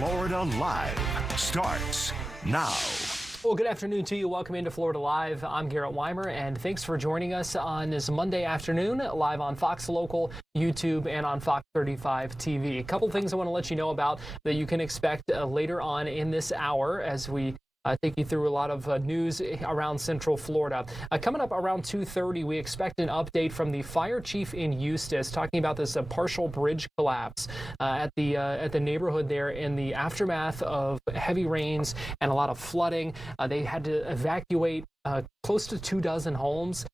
Florida Live starts now. Well, good afternoon to you. Welcome into Florida Live. I'm Garrett Wymer, and thanks for joining us on this Monday afternoon, live on Fox Local, YouTube, and on Fox 35 TV. A couple things I want to let you know about that you can expect later on in this hour as we take you through a lot of news around Central Florida. Coming up around 2:30, we expect an update from the fire chief in Eustis talking about this partial bridge collapse at the neighborhood there in the aftermath of heavy rains and a lot of flooding. They had to evacuate close to 24 homes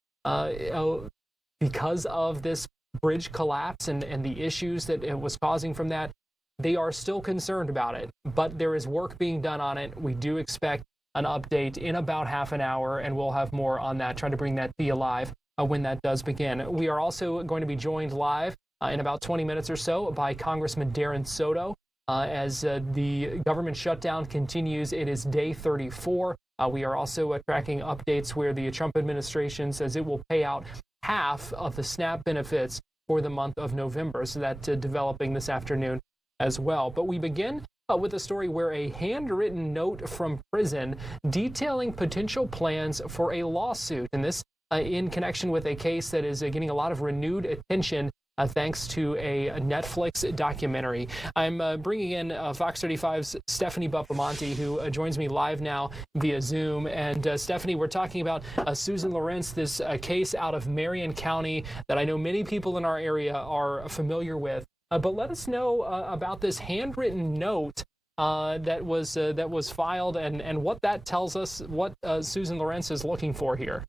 because of this bridge collapse and the issues that it was causing from that. They are still concerned about it, but there is work being done on it. We do expect an update in about half an hour, and we'll have more on that, trying to bring that to you live when that does begin. We are also going to be joined live in about 20 minutes or so by Congressman Darren Soto as the government shutdown continues. It is day 34. We are also tracking updates where the Trump administration says it will pay out half of the SNAP benefits for the month of November. So that's developing this afternoon as well. But we begin with a story where a handwritten note from prison detailing potential plans for a lawsuit, and this in connection with a case that is getting a lot of renewed attention thanks to a Netflix documentary. I'm bringing in Fox 35's Stephanie Buffamonte, who joins me live now via Zoom. And Stephanie, we're talking about Susan Lorincz, this case out of Marion County that I know many people in our area are familiar with. But let us know about this handwritten note that was filed and what that tells us, what Susan Lorincz is looking for here.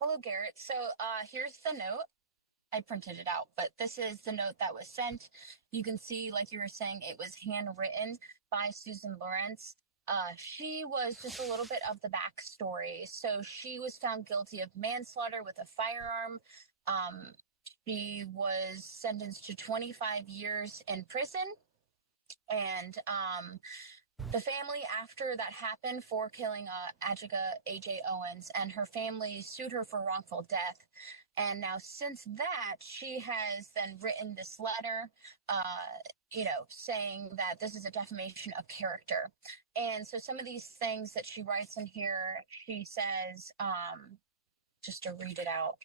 Hello, Garrett. So here's the note. I printed it out, but this is the note that was sent. You can see, like you were saying, it was handwritten by Susan Lorincz. She was just a little bit of the backstory. So she was found guilty of manslaughter with a firearm. She was sentenced to 25 years in prison, and the family, after that happened for killing Ajike Owens, and her family sued her for wrongful death. And now since that, she has then written this letter, saying that this is a defamation of character. And so some of these things that she writes in here, she says, just to read it out,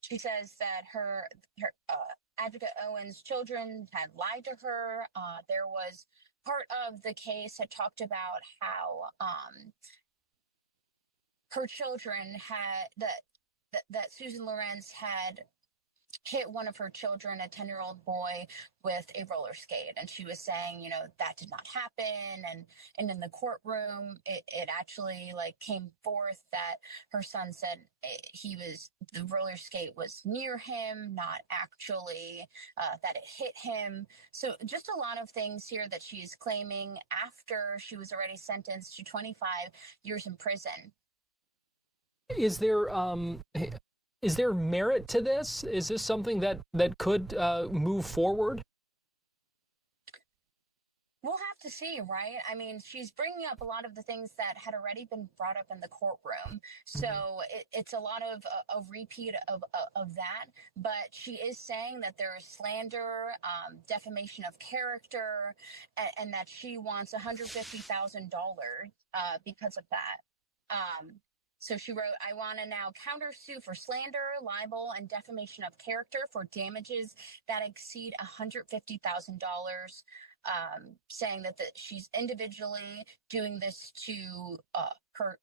she says that her Ajike Owens' children had lied to her. There was part of the case that talked about how her children had that Susan Lorincz had hit one of her children, a 10-year-old boy, with a roller skate. And she was saying, that did not happen. And in the courtroom, it actually came forth that her son said the roller skate was near him, not actually that it hit him. So just a lot of things here that she's claiming after she was already sentenced to 25 years in prison. Is there merit to this? Is this something that could move forward? We'll have to see, right? I mean, she's bringing up a lot of the things that had already been brought up in the courtroom. So it's a lot of a repeat of that. But she is saying that there is slander, defamation of character, and that she wants $150,000 because of that. So she wrote, I want to now countersue for slander, libel, and defamation of character for damages that exceed $150,000, saying that she's individually doing this to her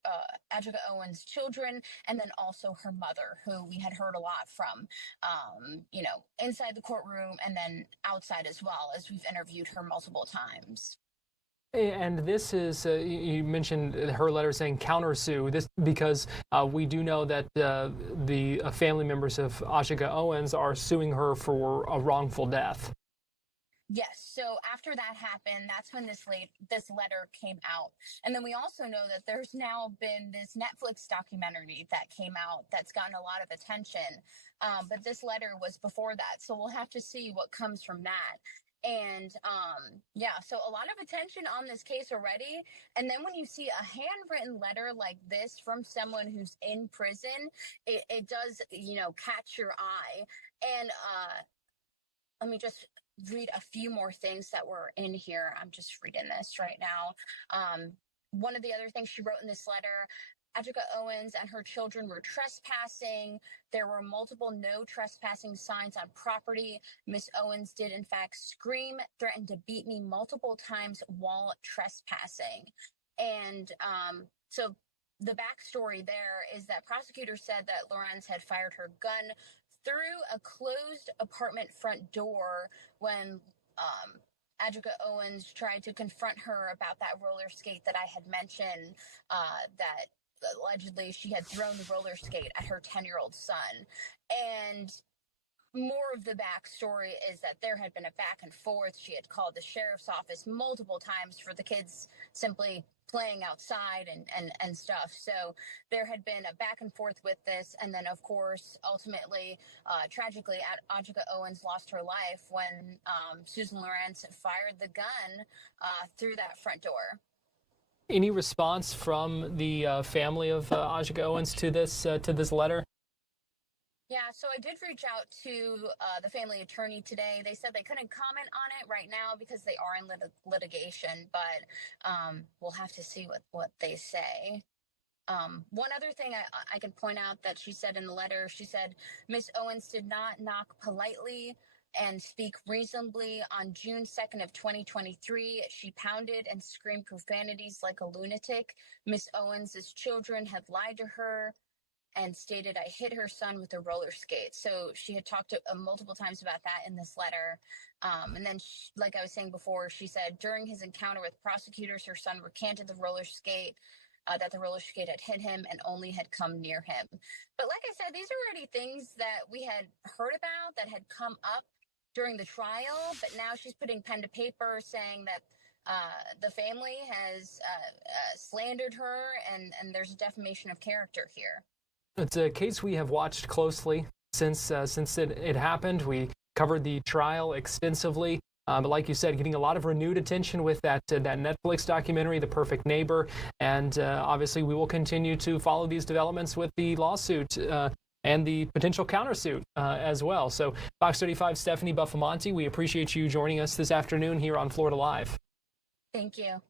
Ajike Owens' children, and then also her mother, who we had heard a lot from, inside the courtroom and then outside as well, as we've interviewed her multiple times. And this is, you mentioned her letter saying countersue, this because we do know that the family members of Ajike Owens are suing her for a wrongful death. Yes. So after that happened, that's when this letter came out. And then we also know that there's now been this Netflix documentary that came out that's gotten a lot of attention. But this letter was before that. So we'll have to see what comes from that. And so a lot of attention on this case already. And then when you see a handwritten letter like this from someone who's in prison, it does, catch your eye. And let me just read a few more things that were in here. I'm just reading this right now. One of the other things she wrote in this letter, Ajike Owens and her children were trespassing. There were multiple no trespassing signs on property. Miss Owens did, in fact, scream, threaten to beat me multiple times while trespassing. And so the backstory there is that prosecutors said that Lorincz had fired her gun through a closed apartment front door when Ajike Owens tried to confront her about that roller skate that I had mentioned, that allegedly she had thrown the roller skate at her 10-year-old son. And more of the backstory is that there had been a back and forth. She had called the sheriff's office multiple times for the kids simply playing outside and stuff. So there had been a back and forth with this. And then, of course, ultimately, tragically, Ajike Owens lost her life when Susan Lorincz fired the gun through that front door. Any response from the family of Ajike Owens to this letter? Yeah, so I did reach out to the family attorney today. They said they couldn't comment on it right now because they are in litigation, but we'll have to see what they say. One other thing I can point out that she said in the letter, she said, Miss Owens did not knock politely and speak reasonably. On June 2nd of 2023, she pounded and screamed profanities like a lunatic. Miss Owens's children had lied to her and stated, I hit her son with a roller skate. So she had talked multiple times about that in this letter. And then, like I was saying before, she said during his encounter with prosecutors, her son recanted the roller skate, that the roller skate had hit him and only had come near him. But like I said, these are already things that we had heard about that had come up during the trial. But now she's putting pen to paper saying that the family has slandered her and there's a defamation of character here. It's a case we have watched closely since it happened. We covered the trial extensively, but like you said, getting a lot of renewed attention with that Netflix documentary, The Perfect Neighbor, and obviously we will continue to follow these developments with the lawsuit and the potential countersuit as well. So Fox 35 Stephanie Buffamonte, we appreciate you joining us this afternoon here on Florida Live. Thank you.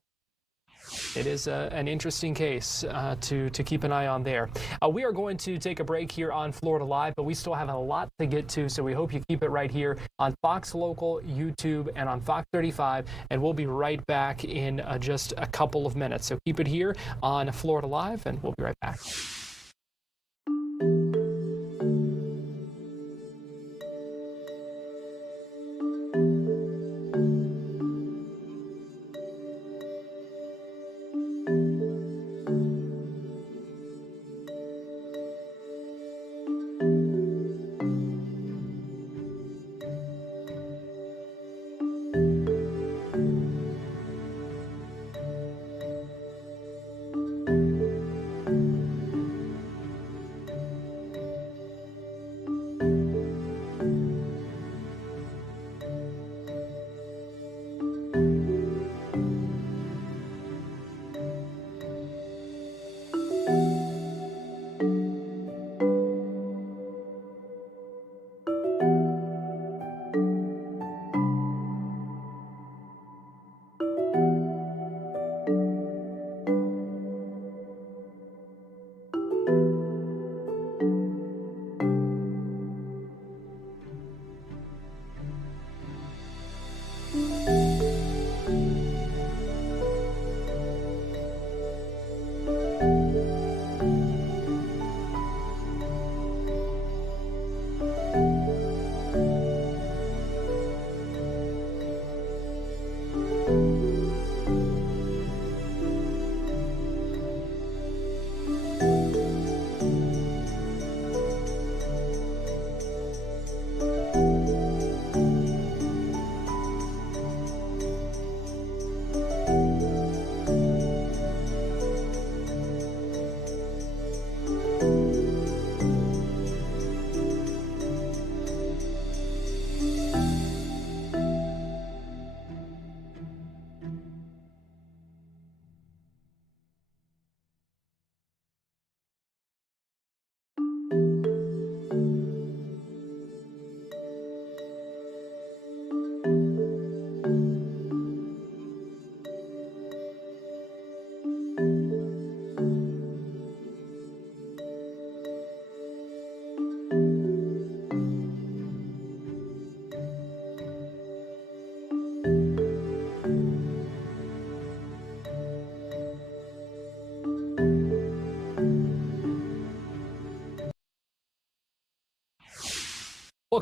It is an interesting case to keep an eye on there. We are going to take a break here on Florida Live, but we still have a lot to get to, so we hope you keep it right here on Fox Local, YouTube, and on Fox 35, and we'll be right back in just a couple of minutes. So keep it here on Florida Live, and we'll be right back.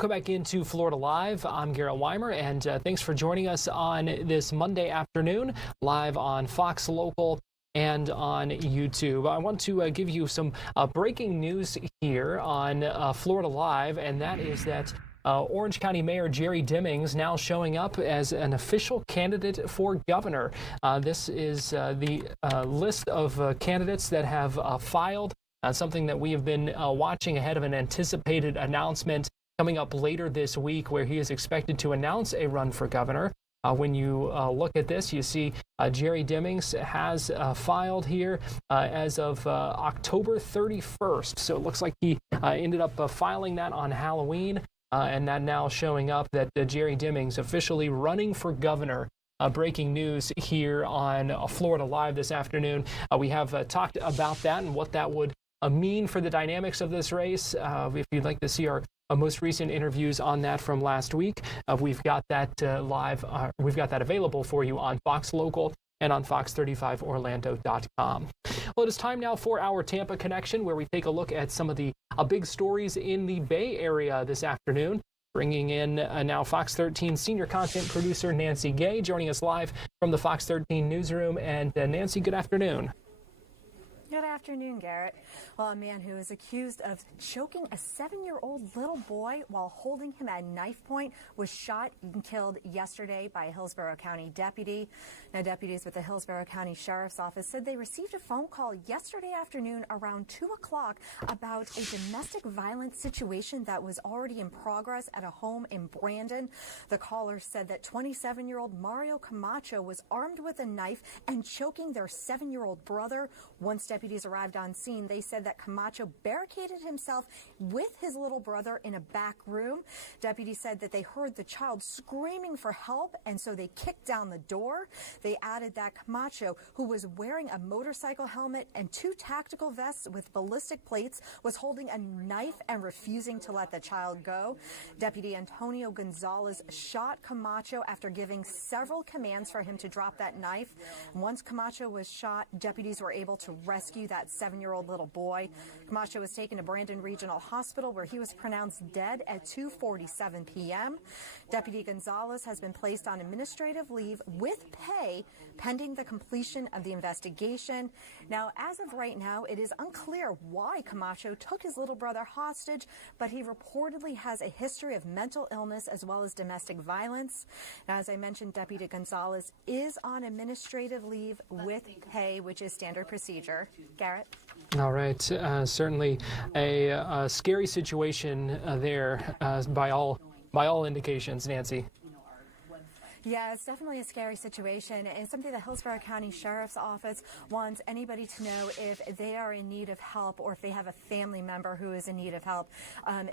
Welcome back into Florida Live. I'm Garrett Wymer, and thanks for joining us on this Monday afternoon, live on Fox Local and on YouTube. I want to give you some breaking news here on Florida Live, and that is that Orange County Mayor Jerry Demings now showing up as an official candidate for governor. This is the list of candidates that have filed, something that we have been watching ahead of an anticipated announcement coming up later this week, where he is expected to announce a run for governor. When you look at this, you see Jerry Demings has filed here as of October 31st. So it looks like he ended up filing that on Halloween, and that now showing up that Jerry Demings officially running for governor. Breaking news here on Florida Live this afternoon. We have talked about that and what that would mean for the dynamics of this race. If you'd like to see our most recent interviews on that from last week, we've got that live. We've got that available for you on Fox Local and on fox35orlando.com. Well, it is time now for our Tampa Connection, where we take a look at some of the big stories in the Bay Area this afternoon. Bringing in now Fox 13 senior content producer Nancy Gay, joining us live from the Fox 13 newsroom. And Nancy, good afternoon. Good afternoon, Garrett. Well, a man who is accused of choking a 7-year-old little boy while holding him at knife point was shot and killed yesterday by a Hillsborough County deputy. Now, deputies with the Hillsborough County Sheriff's Office said they received a phone call yesterday afternoon around 2 o'clock about a domestic violence situation that was already in progress at a home in Brandon. The caller said that 27-year-old Mario Camacho was armed with a knife and choking their 7-year-old brother. Once deputies arrived on scene, they said that Camacho barricaded himself with his little brother in a back room. Deputies said that they heard the child screaming for help, and so they kicked down the door. They added that Camacho, who was wearing a motorcycle helmet and 2 tactical vests with ballistic plates, was holding a knife and refusing to let the child go. Deputy Antonio Gonzalez shot Camacho after giving several commands for him to drop that knife. Once Camacho was shot, deputies were able to rescue that 7-year-old little boy. Camacho was taken to Brandon Regional Hospital, where he was pronounced dead at 2:47 p.m. Deputy Gonzalez has been placed on administrative leave with pay pending the completion of the investigation. Now, as of right now, it is unclear why Camacho took his little brother hostage, but he reportedly has a history of mental illness as well as domestic violence. Now, as I mentioned, Deputy Gonzalez is on administrative leave with pay, which is standard procedure. Garrett? All right. Certainly a scary situation there by all indications, Nancy. Yeah, it's definitely a scary situation, and something the Hillsborough County Sheriff's Office wants anybody to know if they are in need of help or if they have a family member who is in need of help.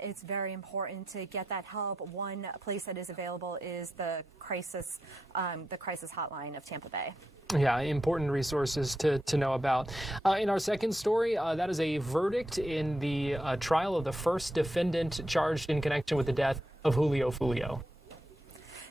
It's very important to get that help. One place that is available is the crisis hotline of Tampa Bay. Yeah, important resources to know about. In our second story, that is a verdict in the trial of the first defendant charged in connection with the death of Julio Fulio.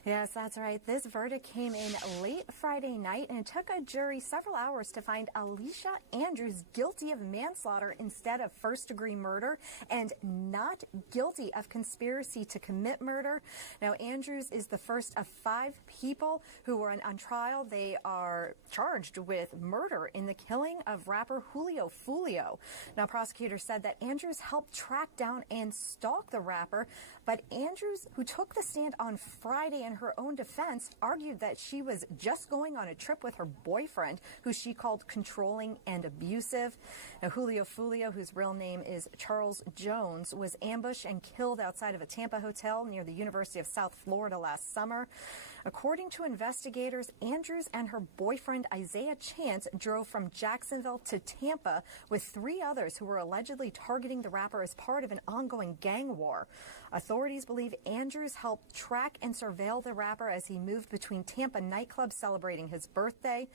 Yes, that's right. This verdict came in late Friday night, and it took a jury several hours to find Alicia Andrews guilty of manslaughter instead of first-degree murder and not guilty of conspiracy to commit murder. Now, Andrews is the first of 5 people who were on trial. They are charged with murder in the killing of rapper Julio Fulio. Now, prosecutors said that Andrews helped track down and stalk the rapper, but Andrews, who took the stand on Friday in her own defense, argued that she was just going on a trip with her boyfriend, who she called controlling and abusive. Now, Julio Fulio, whose real name is Charles Jones, was ambushed and killed outside of a Tampa hotel near the University of South Florida last summer. According to investigators, Andrews and her boyfriend Isaiah Chance drove from Jacksonville to Tampa with 3 others who were allegedly targeting the rapper as part of an ongoing gang war. Authorities believe Andrews helped track and surveil the rapper as he moved between Tampa nightclubs celebrating his birthday.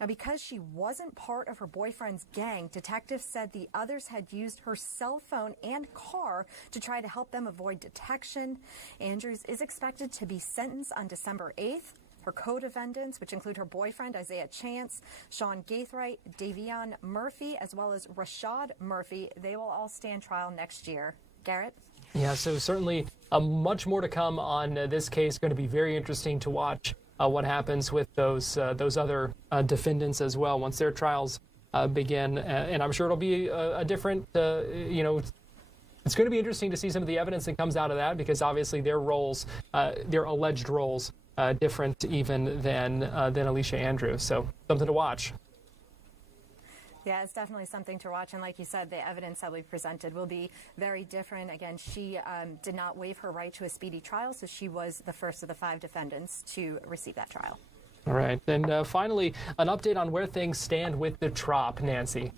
Now, because she wasn't part of her boyfriend's gang, detectives said the others had used her cell phone and car to try to help them avoid detection. Andrews is expected to be sentenced on December 8th. Her co-defendants, which include her boyfriend, Isaiah Chance, Sean Gaithright, Davion Murphy, as well as Rashad Murphy, they will all stand trial next year. Garrett? Yeah, so certainly much more to come on this case. Going to be very interesting to watch what happens with those other defendants as well once their trials begin. And I'm sure it'll be a different, it's going to be interesting to see some of the evidence that comes out of that, because obviously their roles, their alleged roles, different even than Alicia Andrews. So something to watch. Yeah, it's definitely something to watch. And like you said, the evidence that we presented will be very different. Again, she did not waive her right to a speedy trial, so she was the first of the 5 defendants to receive that trial. All right. And finally, an update on where things stand with the trop, Nancy.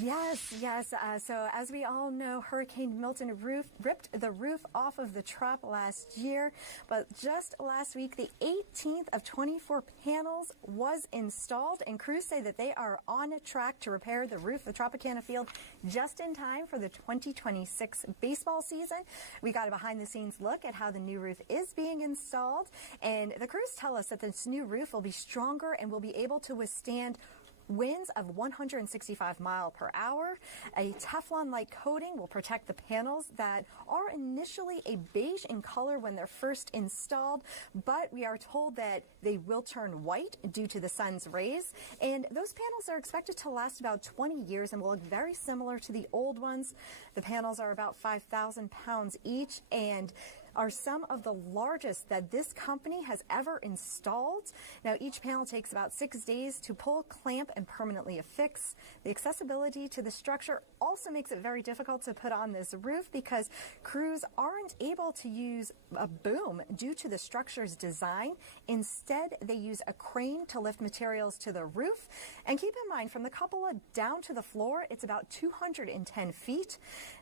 Yes. So as we all know, Hurricane Milton ripped the roof off of the trop last year. But just last week, the 18th of 24 panels was installed, and crews say that they are on track to repair the roof of Tropicana Field just in time for the 2026 baseball season. We got a behind-the-scenes look at how the new roof is being installed, and the crews tell us that this new roof will be stronger and will be able to withstand winds of 165 miles per hour. A Teflon-like coating will protect the panels that are initially a beige in color when they're first installed, but we are told that they will turn white due to the sun's rays. And those panels are expected to last about 20 years and will look very similar to the old ones. The panels are about 5,000 pounds each and are some of the largest that this company has ever installed. Now, each panel takes about 6 days to pull, clamp, and permanently affix. The accessibility to the structure also makes it very difficult to put on this roof because crews aren't able to use a boom due to the structure's design. Instead, they use a crane to lift materials to the roof. And keep in mind, from the cupola down to the floor, it's about 210 feet.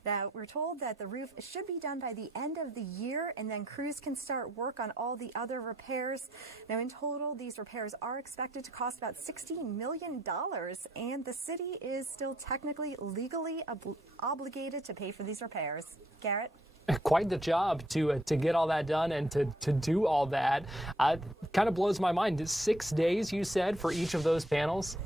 Now, we're told that the roof should be done by the end of the year, and then crews can start work on all the other repairs. Now, in total, these repairs are expected to cost about $60 million, and the city is still technically legally obligated to pay for these repairs. Garrett? Quite the job to get all that done and to do all that. Kind of blows my mind. 6 days, you said, for each of those panels?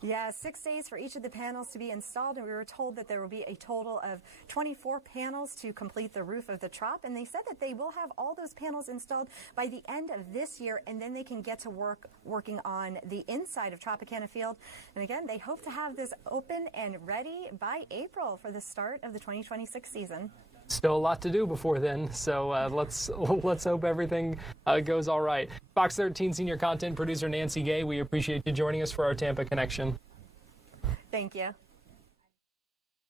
Yeah, 6 days for each of the panels to be installed, and we were told that there will be a total of 24 panels to complete the roof of the trop, and they said that they will have all those panels installed by the end of this year, and then they can get to working on the inside of Tropicana Field. And again, they hope to have this open and ready by April for the start of the 2026 season. Still a lot to do before then, so let's hope everything goes all right. Fox 13 senior content producer Nancy Gay, we appreciate you joining us for our Tampa Connection. Thank you.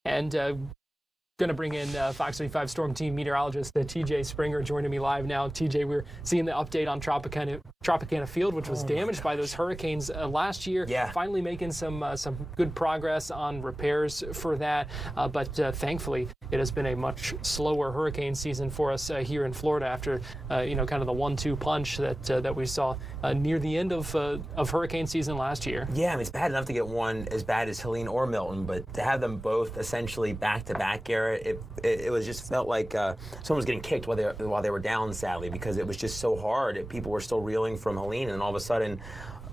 And going to bring in Fox 35 Storm Team meteorologist TJ Springer joining me live now. TJ, we're seeing the update on Tropicana Field, which was damaged by those hurricanes last year. Yeah. Finally making some good progress on repairs for that. But thankfully, it has been a much slower hurricane season for us here in Florida after, kind of the 1-2 punch that we saw near the end of hurricane season last year. Yeah, I mean, it's bad enough to get one as bad as Helene or Milton, but to have them both essentially back-to-back, Garrett, it was just felt like someone was getting kicked while they were down, sadly, because it was just so hard. People were still reeling from Helene, and all of a sudden,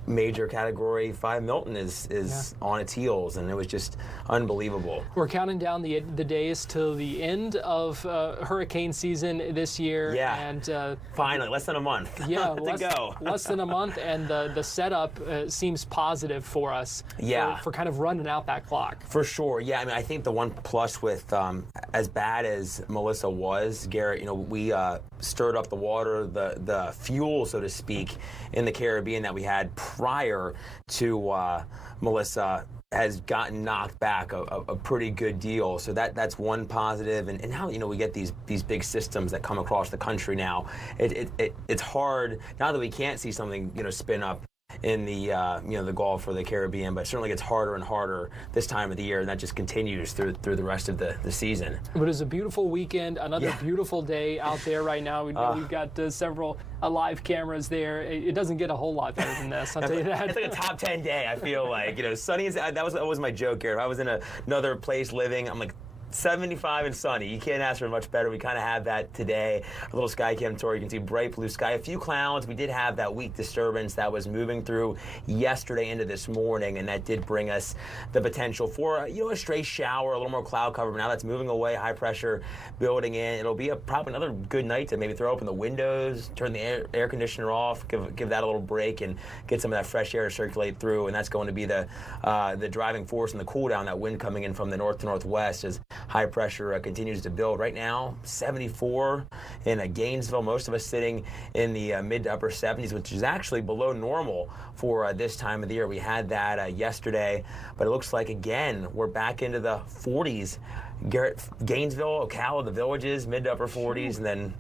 major Category 5 Milton is on its heels, and it was just unbelievable. We're counting down the days till the end of hurricane season this year. Yeah, and finally, less than a month. Yeah, to go. Less than a month, and the setup seems positive for us. Yeah, for kind of running out that clock. For sure. Yeah, I mean, I think the one plus with as bad as Melissa was, Garrett, we stirred up the water, the fuel, so to speak, in the Caribbean that we had prior to Melissa has gotten knocked back a pretty good deal. So that's one positive. And now, we get these big systems that come across the country now. It's hard, now that we can't see something, spin up in the the Gulf or the Caribbean, but it certainly gets harder and harder this time of the year, and that just continues through the rest of the season. But it was a beautiful weekend, another beautiful day out there right now. We've got several live cameras there. It doesn't get a whole lot better than this, I'll tell you that. It's like a top 10 day, I feel like. Sunny, that was my joke here. If I was in another place living, I'm like, 75 and sunny. You can't ask for much better. We kind of have that today. A little sky cam tour. You can see bright blue sky. A few clouds. We did have that weak disturbance that was moving through yesterday into this morning, and that did bring us the potential for a stray shower, a little more cloud cover. But now that's moving away. High pressure building in. It'll be probably another good night to maybe throw open the windows, turn the air conditioner off, give that a little break, and get some of that fresh air to circulate through. And that's going to be the driving force and the cool down. That wind coming in from the north to northwest as high pressure continues to build. Right now, 74 in Gainesville. Most of us sitting in the mid to upper 70s, which is actually below normal for this time of the year. We had that yesterday, but it looks like, again, we're back into the 40s. Gainesville, Ocala, the Villages, mid to upper 40s, and then,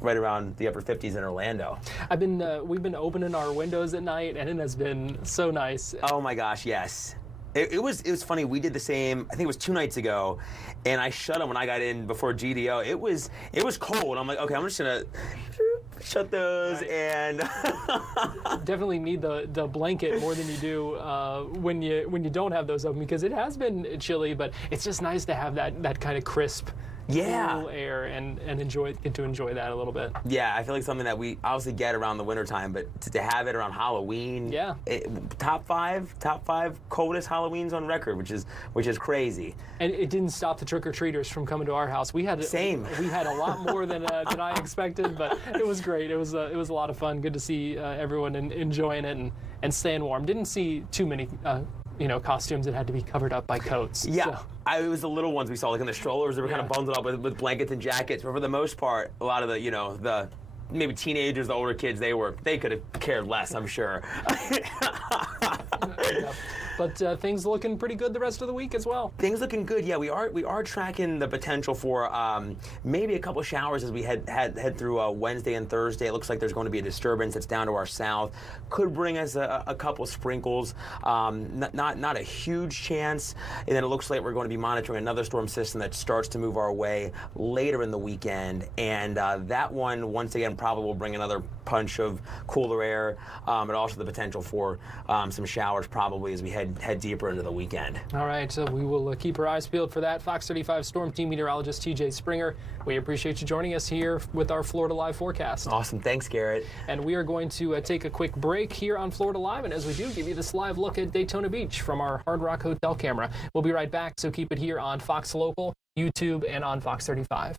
right around the upper 50s in Orlando. We've been opening our windows at night, and it has been so nice. Oh my gosh, yes. It was funny. We did the same. I think it was 2 nights ago, and I shut them when I got in before GDO. It was cold. I'm like, okay, I'm just gonna shut those. Right. And definitely need the blanket more than you do when you don't have those open, because it has been chilly. But it's just nice to have that kind of crisp. Cool air and get to enjoy that a little bit. Yeah, I feel like something that we obviously get around the wintertime, but to have it around Halloween. Yeah. Top five coldest Halloweens on record, which is crazy. And it didn't stop the trick-or-treaters from coming to our house. We had a lot more than I expected, but it was great. It was a lot of fun. Good to see everyone enjoying it and staying warm. Didn't see too many costumes that had to be covered up by coats. Yeah. So. It was the little ones we saw, like in the strollers, that were kind of bundled up with blankets and jackets. But for the most part, a lot of the maybe teenagers, the older kids, they could have cared less, I'm sure. Yeah. But things looking pretty good the rest of the week as well. Things looking good, yeah. We are tracking the potential for maybe a couple showers as we head through Wednesday and Thursday. It looks like there's going to be a disturbance that's down to our south. Could bring us a couple sprinkles. Not a huge chance. And then it looks like we're going to be monitoring another storm system that starts to move our way later in the weekend. And that one, once again, probably will bring another punch of cooler air, but also the potential for some showers probably as we head deeper into the weekend. All right, so we will keep our eyes peeled for that. Fox 35 Storm Team Meteorologist TJ Springer, we appreciate you joining us here with our Florida Live forecast. Awesome. Thanks, Garrett. And we are going to take a quick break here on Florida Live, and as we do, give you this live look at Daytona Beach from our Hard Rock Hotel camera. We'll be right back, so keep it here on Fox Local, YouTube, and on Fox 35.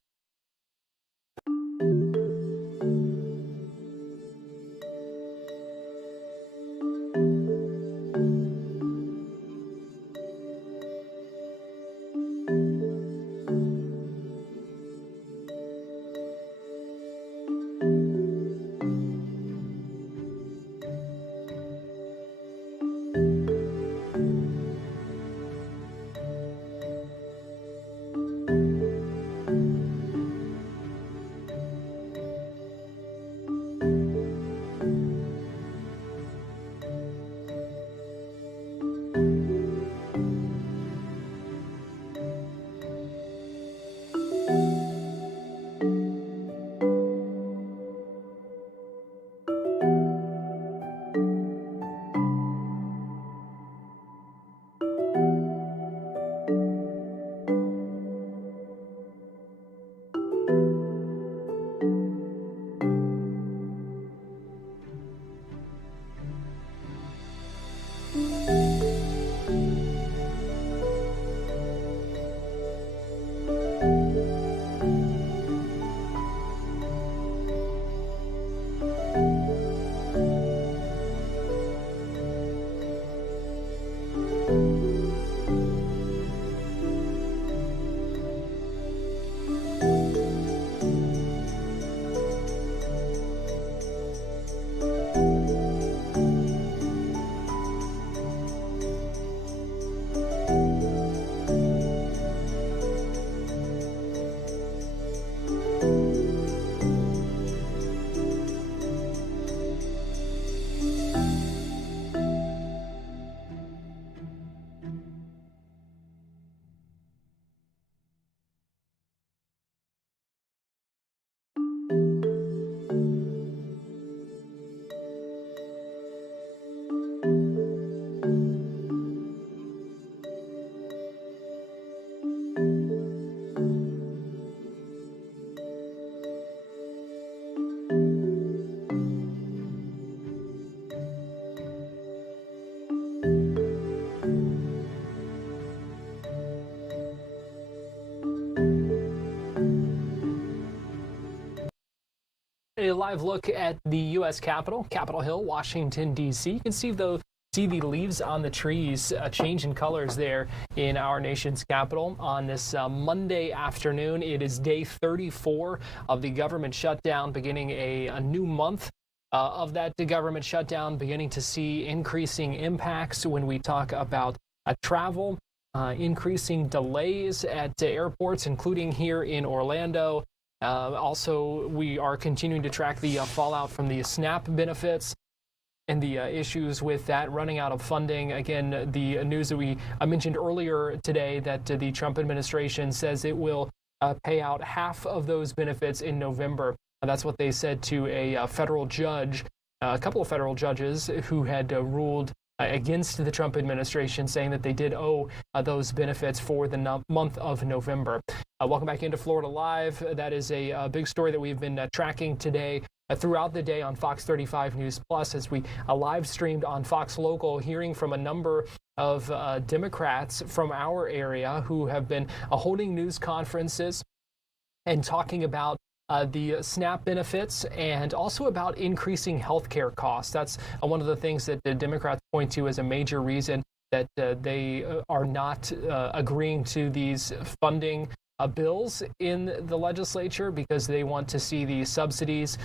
A live look at the U.S. Capitol, Capitol Hill, Washington, D.C. You can see the leaves on the trees change in colors there in our nation's capital on this Monday afternoon. It is day 34 of the government shutdown, beginning a new month of that government shutdown, beginning to see increasing impacts when we talk about travel, increasing delays at airports, including here in Orlando. Also, we are continuing to track the fallout from the SNAP benefits and the issues with that running out of funding. Again, the news that I mentioned earlier today that the Trump administration says it will pay out half of those benefits in November. That's what they said to a federal judge, a couple of federal judges who had ruled against the Trump administration, saying that they did owe those benefits for the month of November. Welcome back into Florida Live. That is a big story that we've been tracking today throughout the day on Fox 35 News Plus, as we live streamed on Fox Local, hearing from a number of Democrats from our area who have been holding news conferences and talking about the SNAP benefits and also about increasing health care costs. That's one of the things that the Democrats point to as a major reason that they are not agreeing to these funding bills in the legislature, because they want to see the subsidies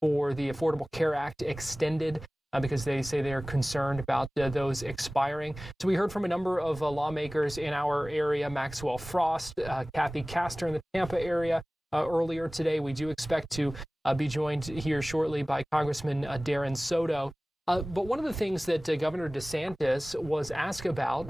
for the Affordable Care Act extended, because they say they're concerned about those expiring. So we heard from a number of lawmakers in our area, Maxwell Frost, Kathy Castor in the Tampa area earlier today. We do expect to be joined here shortly by Congressman Darren Soto. But one of the things that Governor DeSantis was asked about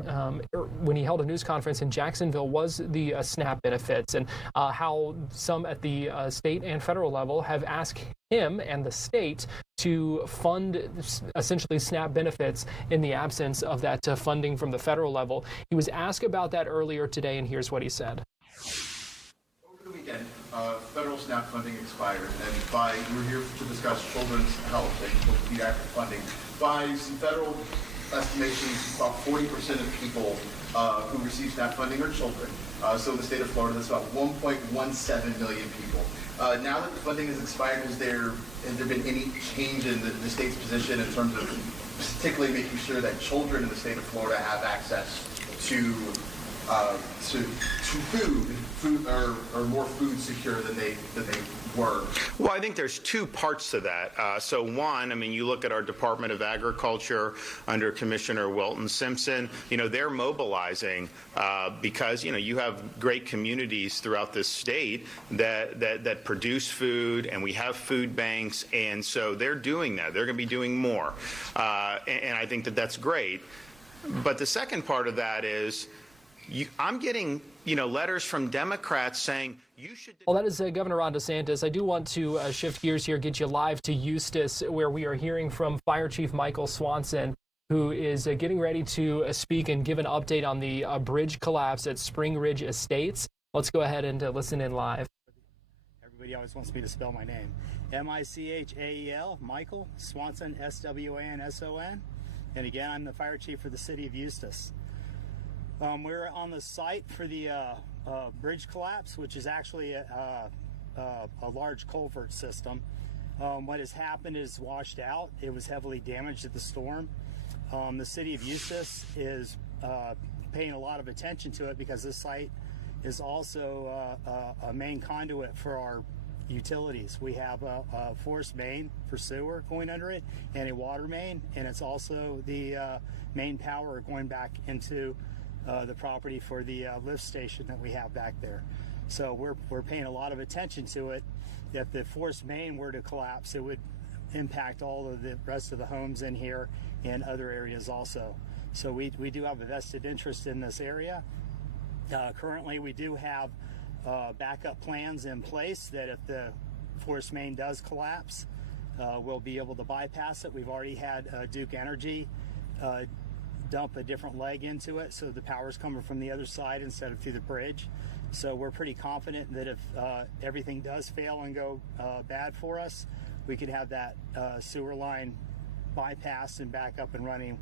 when he held a news conference in Jacksonville was the SNAP benefits, and how some at the state and federal level have asked him and the state to fund essentially SNAP benefits in the absence of that funding from the federal level. He was asked about that earlier today, and here's what he said. Over the weekend, federal SNAP funding expired, and we're here to discuss children's health and pediatric funding. By some federal estimations, about 40% of people who receive SNAP funding are children. So in the state of Florida, that's about 1.17 million people. Now that the funding has expired, has there been any change in the state's position in terms of particularly making sure that children in the state of Florida have access to food or more food secure than they were? Well, I think there's two parts to that. So one, I mean, you look at our Department of Agriculture under Commissioner Wilton Simpson, they're mobilizing because, you have great communities throughout this state that produce food, and we have food banks, and so they're doing that. They're going to be doing more. And I think that that's great. But the second part of that is, I'm getting, letters from Democrats saying you should. Well, that is Governor Ron DeSantis. I do want to shift gears here, get you live to Eustis, where we are hearing from Fire Chief Michael Swanson, who is getting ready to speak and give an update on the bridge collapse at Spring Ridge Estates. Let's go ahead and listen in live. Everybody always wants me to spell my name. Michael, Michael Swanson, Swanson. And again, I'm the fire chief for the city of Eustis. We're on the site for the bridge collapse, which is actually a large culvert system. What has happened is washed out. It was heavily damaged at the storm. The city of Eustis is paying a lot of attention to it, because this site is also a main conduit for our utilities. We have a forest main for sewer going under it, and a water main, and it's also the main power going back into the property for the lift station that we have back there. So we're paying a lot of attention to it. If the forest main were to collapse, it would impact all of the rest of the homes in here and other areas also. So we do have a vested interest in this area. Currently, we do have backup plans in place that if the forest main does collapse, we'll be able to bypass it. We've already had Duke Energy dump a different leg into it, so the power's coming from the other side instead of through the bridge. So we're pretty confident that if everything does fail and go bad for us, we could have that sewer line bypassed and back up and running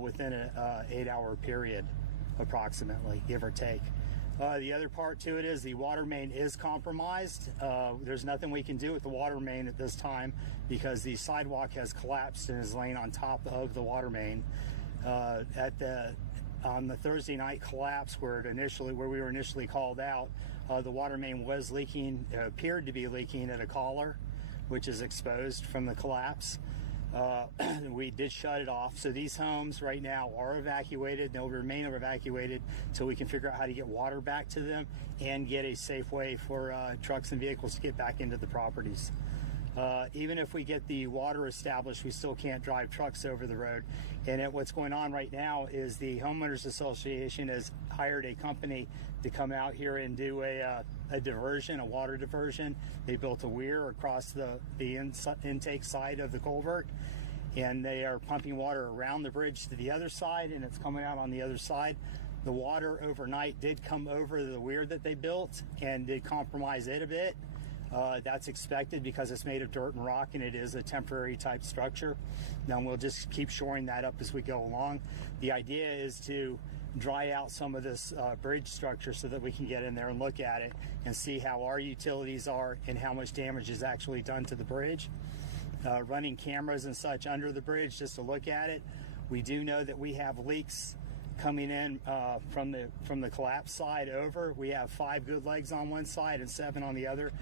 within an 8-hour period, approximately, give or take. The other part to it is the water main is compromised. There's nothing we can do with the water main at this time because the sidewalk has collapsed and is laying on top of the water main. On the Thursday night collapse where we were initially called out, the water main was leaking, appeared to be leaking at Ocala, which is exposed from the collapse. We did shut it off. So these homes right now are evacuated. They'll remain evacuated until we can figure out how to get water back to them and get a safe way for trucks and vehicles to get back into the properties. Even if we get the water established, we still can't drive trucks over the road. And what's going on right now is the Homeowners Association has hired a company to come out here and do a diversion, a water diversion. They built a weir across the intake side of the culvert, and they are pumping water around the bridge to the other side, and it's coming out on the other side. The water overnight did come over the weir that they built and did compromise it a bit. That's expected because it's made of dirt and rock and it is a temporary type structure. Now we'll just keep shoring that up as we go along. The idea is to dry out some of this bridge structure so that we can get in there and look at it and see how our utilities are and how much damage is actually done to the bridge. Running cameras and such under the bridge just to look at it. We do know that we have leaks coming in from the collapse side over. We have 5 good legs on one side and 7 on the other.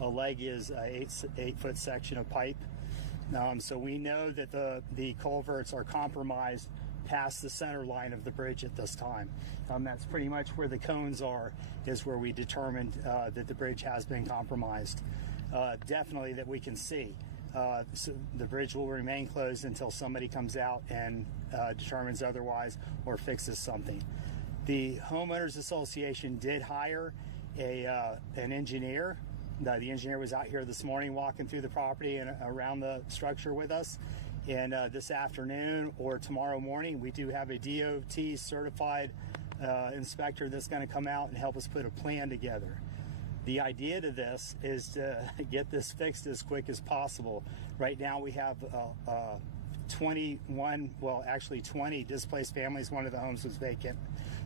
A leg is a 8-foot section of pipe. So we know that the culverts are compromised past the center line of the bridge at this time. That's pretty much where the cones are, is where we determined that the bridge has been compromised. Definitely that we can see. So the bridge will remain closed until somebody comes out and determines otherwise or fixes something. The Homeowners Association did hire an engineer. The engineer was out here this morning walking through the property and around the structure with us. And this afternoon or tomorrow morning, we do have a DOT certified inspector that's going to come out and help us put a plan together. The idea to this is to get this fixed as quick as possible. Right now we have 20 displaced families. One of the homes was vacant.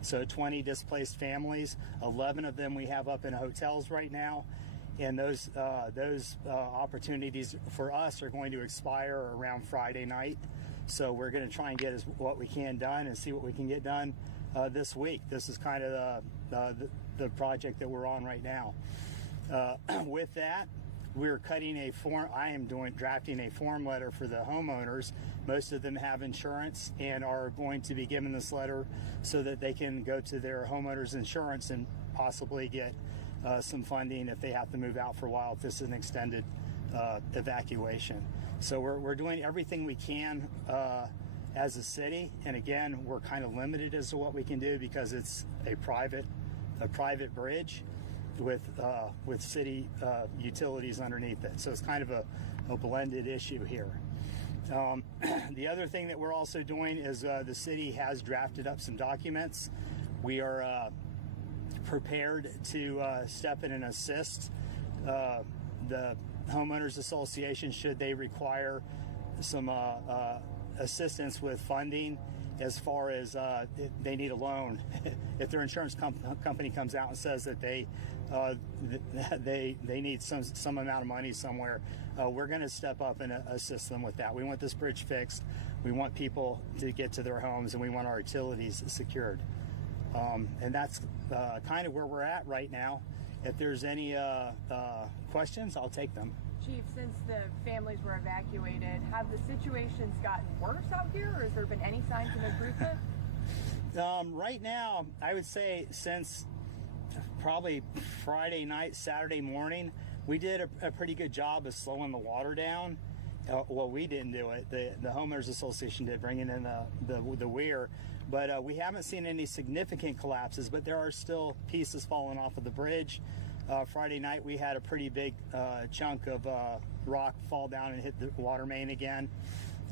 So 20 displaced families, 11 of them we have up in hotels right now. And those opportunities for us are going to expire around Friday night. So we're going to try and get what we can done and see what we can get done this week. This is kind of the project that we're on right now. With that, we're cutting a form. I am drafting a form letter for the homeowners. Most of them have insurance and are going to be given this letter so that they can go to their homeowners insurance and possibly get some funding if they have to move out for a while, if this is an extended evacuation. So we're doing everything we can as a city, and again, we're kind of limited as to what we can do because it's a private bridge with city utilities underneath it. So it's kind of a blended issue here. The other thing that we're also doing is the city has drafted up some documents. We are prepared to step in and assist the Homeowners Association should they require some assistance with funding as far as they need a loan. If their insurance company comes out and says that they need some amount of money somewhere, we're going to step up and assist them with that. We want this bridge fixed. We want people to get to their homes, and we want our utilities secured. And that's kind of where we're at right now. If there's any questions, I'll take them. Chief, since the families were evacuated, have the situations gotten worse out here, or has there been any signs of improvement? Right now, I would say since probably Friday night, Saturday morning, we did a pretty good job of slowing the water down. Well, we didn't do it. The Homeowners Association did, bringing in the weir. But we haven't seen any significant collapses, but there are still pieces falling off of the bridge. Friday night, we had a pretty big chunk of rock fall down and hit the water main again.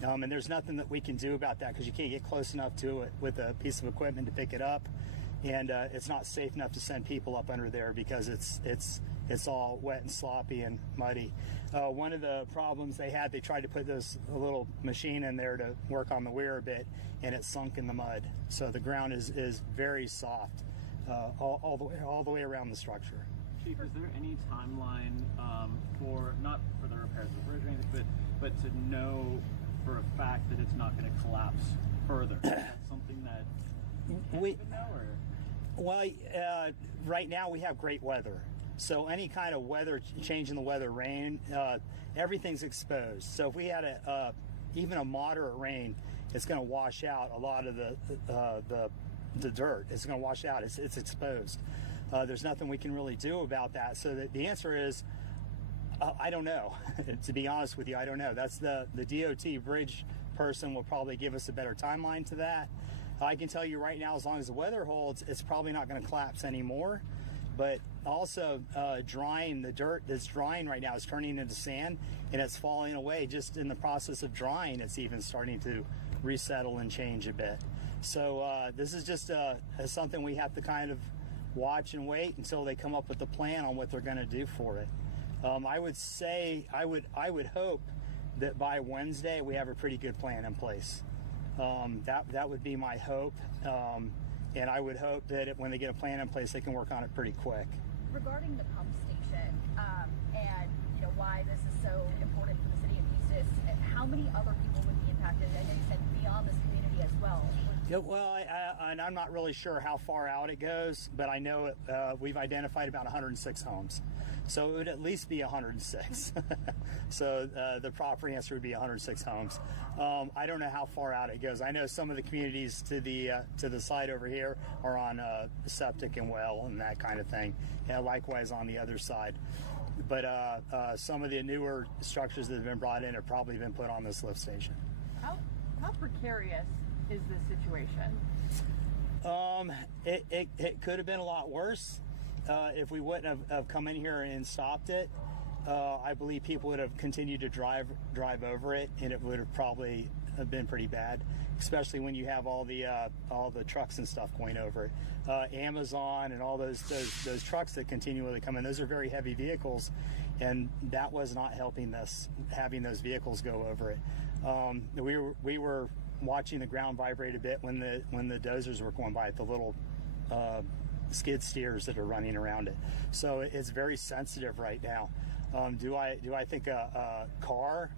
And there's nothing that we can do about that because you can't get close enough to it with a piece of equipment to pick it up. And it's not safe enough to send people up under there because it's all wet and sloppy and muddy. One of the problems they tried to put a little machine in there to work on the weir a bit, and it sunk in the mud. So the ground is very soft. all the way around the structure. Chief, is there any timeline not for the repairs of the bridge or anything, but to know for a fact that it's not going to collapse further? Is that something that we know, or? Well, right now we have great weather, so any kind of weather change in the weather, rain, everything's exposed. So if we had even a moderate rain, it's going to wash out a lot of the dirt. It's going to wash out. It's exposed. There's nothing we can really do about that. So the answer is, I don't know. To be honest with you, I don't know. That's the DOT bridge person will probably give us a better timeline to that. I can tell you right now, as long as the weather holds, it's probably not going to collapse anymore. But also drying, the dirt that's drying right now is turning into sand, and it's falling away. Just in the process of drying, it's even starting to resettle and change a bit. So this is just something we have to kind of watch and wait until they come up with a plan on what they're going to do for it. I would say, I would hope that by Wednesday we have a pretty good plan in place. That would be my hope, and I would hope that when they get a plan in place, they can work on it pretty quick. Regarding the pump station, and why this is so important for the city of Eustis, how many other people would be impacted? I know you said beyond this community as well. Yeah, well, and I'm not really sure how far out it goes, but I know we've identified about 106 homes. So it would at least be 106. So the proper answer would be 106 homes. I don't know how far out it goes. I know some of the communities to the side over here are on septic and well and that kind of thing. Yeah, likewise on the other side. But some of the newer structures that have been brought in have probably been put on this lift station. How precarious is this situation? It could have been a lot worse. If we wouldn't have come in here and stopped it, I believe people would have continued to drive over it, and it would have probably been pretty bad, especially when you have all the trucks and stuff going over it. Amazon and all those trucks that continually come in, those are very heavy vehicles, and that was not helping this, having those vehicles go over it. We were watching the ground vibrate a bit when the dozers were going by, the little skid steers that are running around it. So it's very sensitive right now. Do I think cars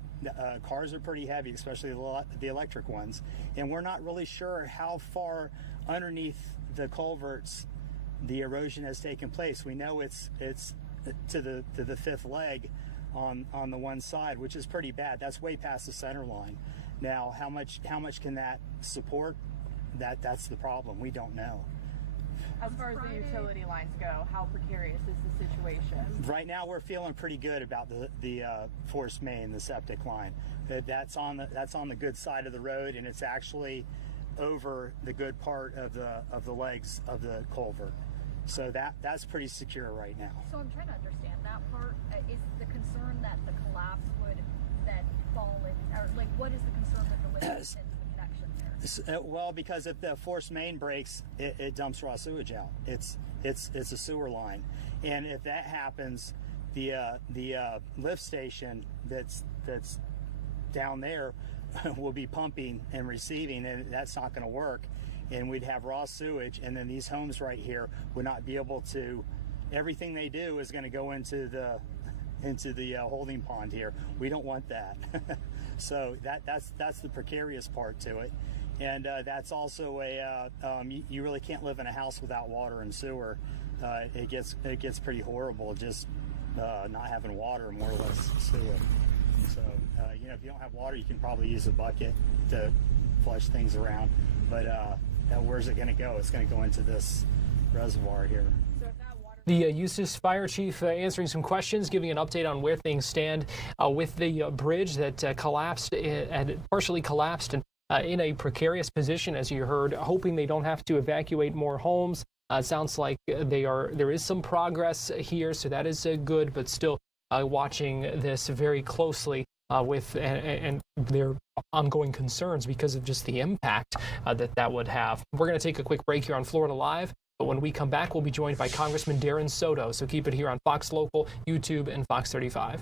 are pretty heavy, especially the electric ones, and we're not really sure how far underneath the culverts the erosion has taken place. We know it's to the fifth leg on the one side, which is pretty bad. That's way past the center line. Now, how much can that support? That's the problem. We don't know. As far as the utility lines go, how precarious is the situation? Right now, we're feeling pretty good about the force main, the septic line. That's on the good side of the road, and it's actually over the good part of the legs of the culvert. So that's pretty secure right now. So I'm trying to understand that part. Is the concern that the collapse would then fall in, or like what is the concern with the lift and the connection there? Well, because if the force main breaks, it dumps raw sewage out. It's a sewer line, and if that happens, the lift station that's down there will be pumping and receiving, and that's not going to work. And we'd have raw sewage, and then these homes right here would not be able to. Everything they do is going to go into the holding pond here. We don't want that. So that's the precarious part to it, and that's also you really can't live in a house without water and sewer. It gets pretty horrible just not having water, more or less sewer. So if you don't have water, you can probably use a bucket to flush things around, but where's it going to go? It's going to go into this reservoir here. The Eustis Fire Chief answering some questions, giving an update on where things stand with the bridge that collapsed and partially collapsed and in a precarious position, as you heard, hoping they don't have to evacuate more homes. Sounds like there is some progress here, so that is good, but still watching this very closely with and their ongoing concerns because of just the impact that would have. We're going to take a quick break here on Florida Live. But when we come back, we'll be joined by Congressman Darren Soto. So keep it here on Fox Local, YouTube, and Fox 35.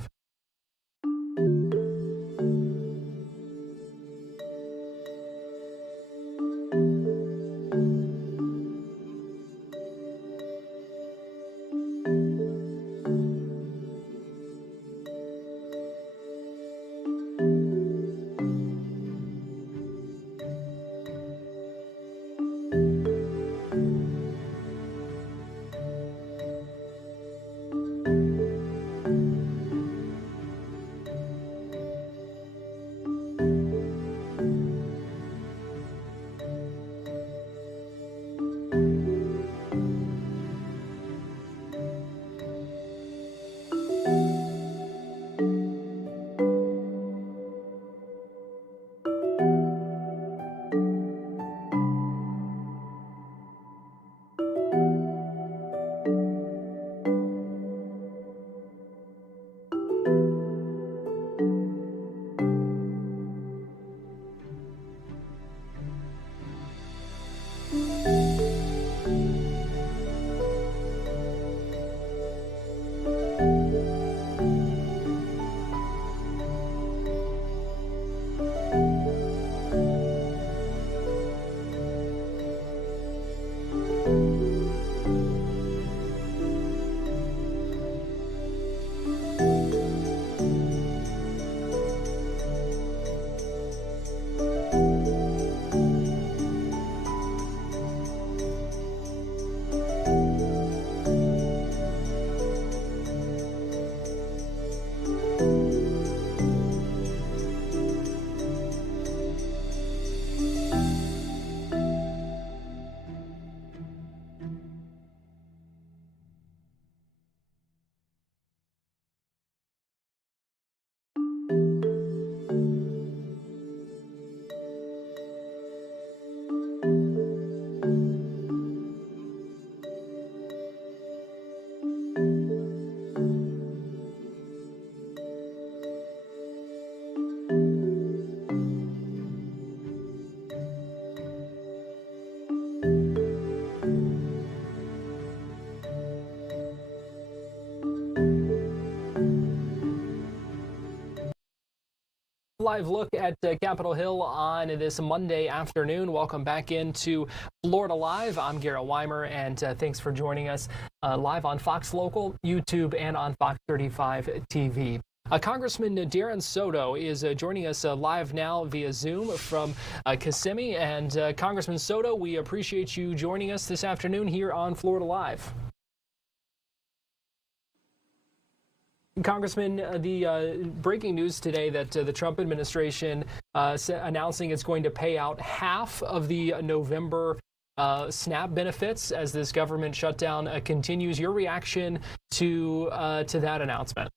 Live look at Capitol Hill on this Monday afternoon. Welcome back into Florida Live. I'm Garrett Wymer, and thanks for joining us live on Fox Local, YouTube, and on Fox 35 TV. Congressman Darren Soto is joining us live now via Zoom from Kissimmee. And Congressman Soto, we appreciate you joining us this afternoon here on Florida Live. Congressman, the breaking news today that the Trump administration announcing it's going to pay out half of the November SNAP benefits as this government shutdown continues. Your reaction to that announcement?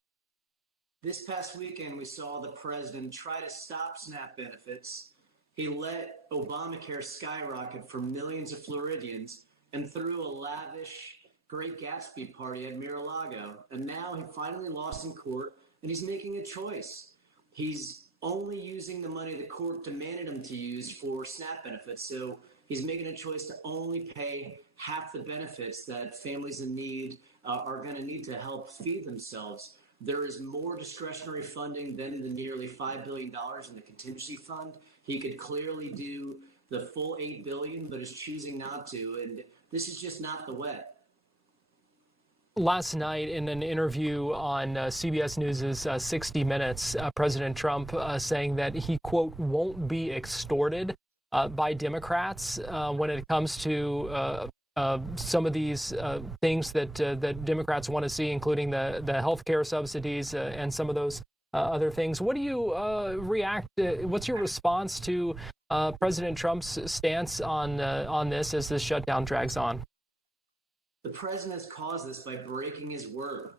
This past weekend, we saw the president try to stop SNAP benefits. He let Obamacare skyrocket for millions of Floridians and threw a lavish Great Gatsby party at Mar-a-Lago, and now he finally lost in court, and he's making a choice. He's only using the money the court demanded him to use for SNAP benefits, so he's making a choice to only pay half the benefits that families in need are going to need to help feed themselves. There is more discretionary funding than the nearly $5 billion in the contingency fund. He could clearly do the full $8 billion, but is choosing not to, and this is just not the way. Last night, in an interview on CBS News' 60 Minutes, President Trump saying that he, quote, won't be extorted by Democrats when it comes to some of these things that Democrats want to see, including the health care subsidies and some of those other things. What do you what's your response to President Trump's stance on this as this shutdown drags on? The president has caused this by breaking his word.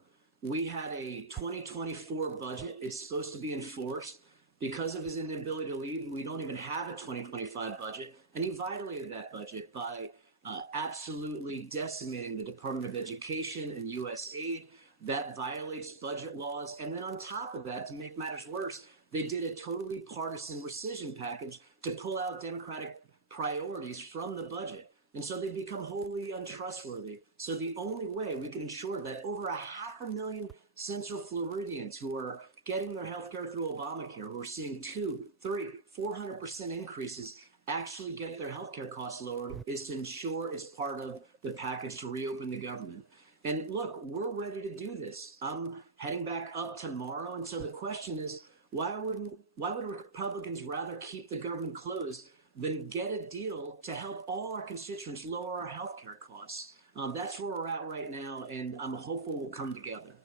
We had a 2024 budget. It's supposed to be enforced. Because of his inability to lead, we don't even have a 2025 budget. And he violated that budget by absolutely decimating the Department of Education and U.S. aid. That violates budget laws. And then on top of that, to make matters worse, they did a totally partisan rescission package to pull out Democratic priorities from the budget. And so they become wholly untrustworthy. So the only way we can ensure that over 500,000 Central Floridians who are getting their health care through Obamacare, who are seeing 200, 300, 400% increases, actually get their health care costs lowered, is to ensure it's part of the package to reopen the government. And look, we're ready to do this. I'm heading back up tomorrow. And so the question is, why would Republicans rather keep the government closed than get a deal to help all our constituents lower our health care costs? That's where we're at right now, and I'm hopeful we'll come together.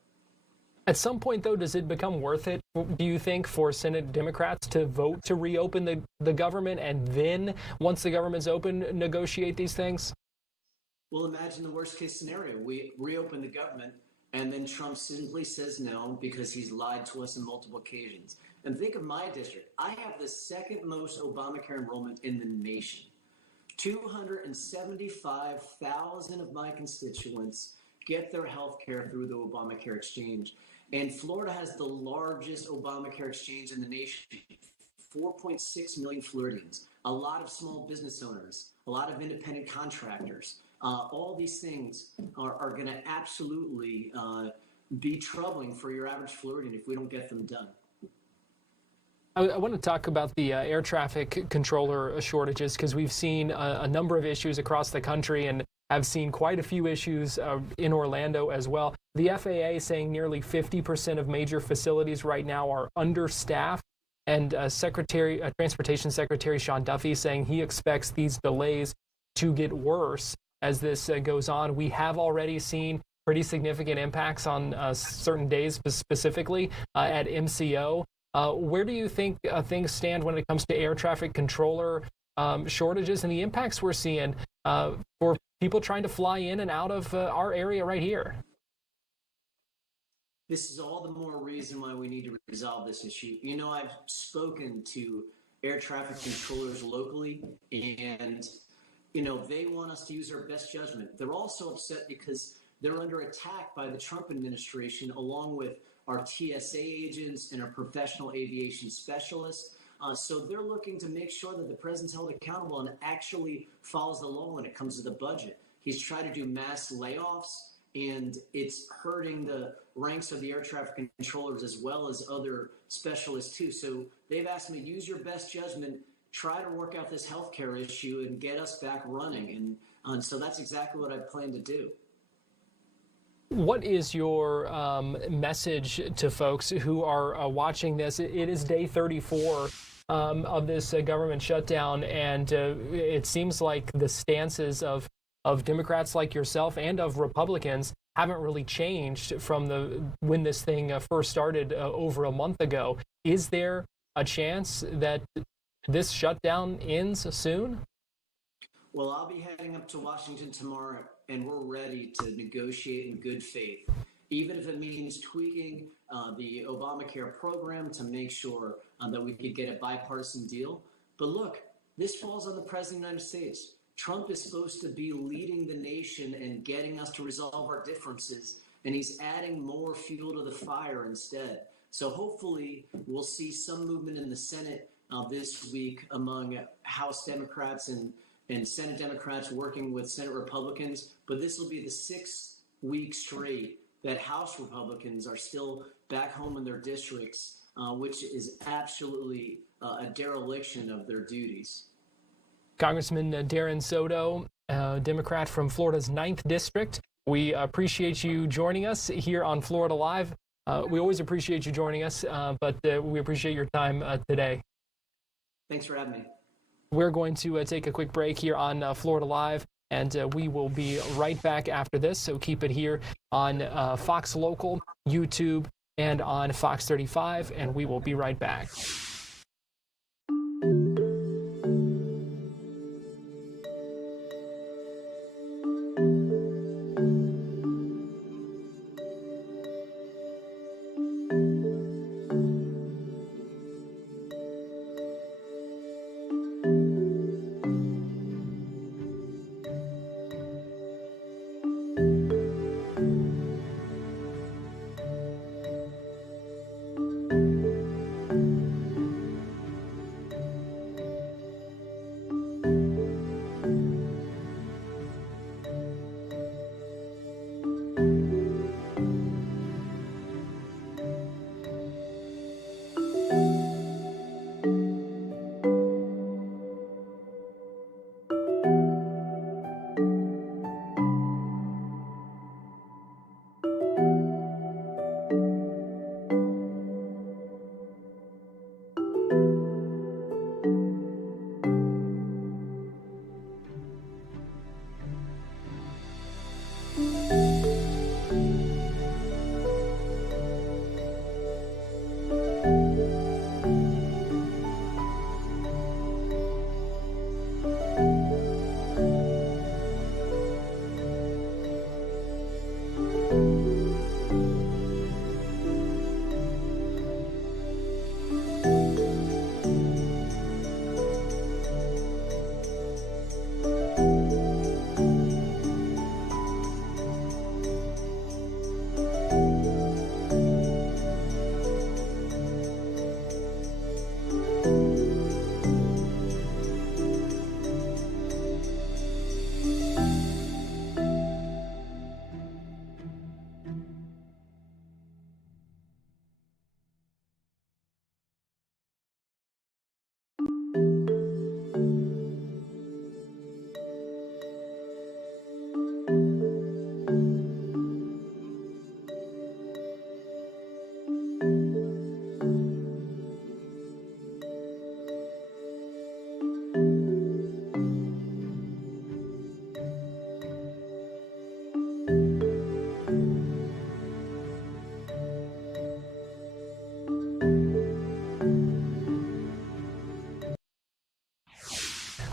At some point, though, does it become worth it, do you think, for Senate Democrats to vote to reopen the government and then, once the government's open, negotiate these things? Well, imagine the worst case scenario. We reopen the government and then Trump simply says no because he's lied to us on multiple occasions. And think of my district. I have the second most Obamacare enrollment in the nation. 275,000 of my constituents get their health care through the Obamacare exchange. And Florida has the largest Obamacare exchange in the nation. 4.6 million Floridians, a lot of small business owners, a lot of independent contractors. All these things are going to absolutely be troubling for your average Floridian if we don't get them done. I want to talk about the air traffic controller shortages, because we've seen a number of issues across the country and have seen quite a few issues in Orlando as well. The FAA saying nearly 50% of major facilities right now are understaffed, and Transportation Secretary Sean Duffy saying he expects these delays to get worse as this goes on. We have already seen pretty significant impacts on certain days, specifically at MCO. Where do you think things stand when it comes to air traffic controller shortages and the impacts we're seeing for people trying to fly in and out of our area right here? This is all the more reason why we need to resolve this issue. You know, I've spoken to air traffic controllers locally, and, you know, they want us to use our best judgment. They're also upset because they're under attack by the Trump administration, along with our TSA agents and our professional aviation specialists. So they're looking to make sure that the president's held accountable and actually follows the law when it comes to the budget. He's tried to do mass layoffs and it's hurting the ranks of the air traffic controllers as well as other specialists too. So they've asked me, use your best judgment, try to work out this healthcare issue and get us back running. And so that's exactly what I plan to do. What is your message to folks who are watching this? It is day 34 of this government shutdown, and it seems like the stances of Democrats like yourself and of Republicans haven't really changed from when this thing first started over a month ago. Is there a chance that this shutdown ends soon? Well, I'll be heading up to Washington tomorrow, and we're ready to negotiate in good faith, even if it means tweaking the Obamacare program to make sure that we could get a bipartisan deal. But look, this falls on the President of the United States. Trump is supposed to be leading the nation and getting us to resolve our differences, and he's adding more fuel to the fire instead. So hopefully we'll see some movement in the Senate this week among House Democrats and Senate Democrats working with Senate Republicans. But this will be the 6th week straight that House Republicans are still back home in their districts, which is absolutely a dereliction of their duties. Congressman Darren Soto, Democrat from Florida's 9th District, we appreciate you joining us here on Florida Live. We always appreciate you joining us, but we appreciate your time today. Thanks for having me. We're going to take a quick break here on Florida Live, and we will be right back after this. So keep it here on Fox Local, YouTube, and on Fox 35, and we will be right back.